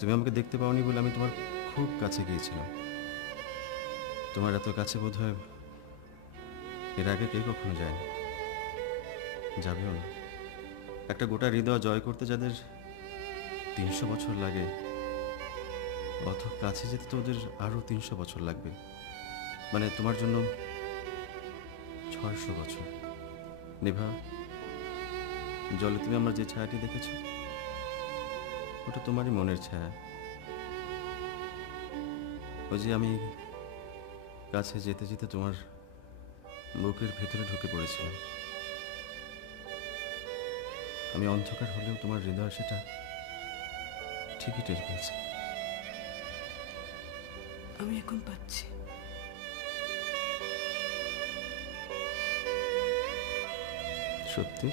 তুমি আমাকে দেখতে পাওনি বলে আমি তোমার খুব কাছে গিয়েছিলাম। তোমার এত কাছে বোধ হয় এর আগে কে কখনো যায়নি, যাবেও না। একটা গোটা হৃদয় জয় করতে যাদের 300 বছর লাগে, অত কাছে যেতে তো ওদের আরো 300 বছর লাগবে। মানে তোমার জন্য 600 বছর। নিভা, জলে তুমি আমার যে ছায়াটি দেখেছো, ওটা তোমারই মনের ছায়া। ওই যে আমি কাছে যেতে যেতে তোমার বুকের ভেতরে ঢুকে পড়েছিলাম। আমি অন্ধকার হলেও তোমার হৃদয় সেটা ঠিকই টের পেয়েছে। আমি এখন পাচ্ছি। সত্যি?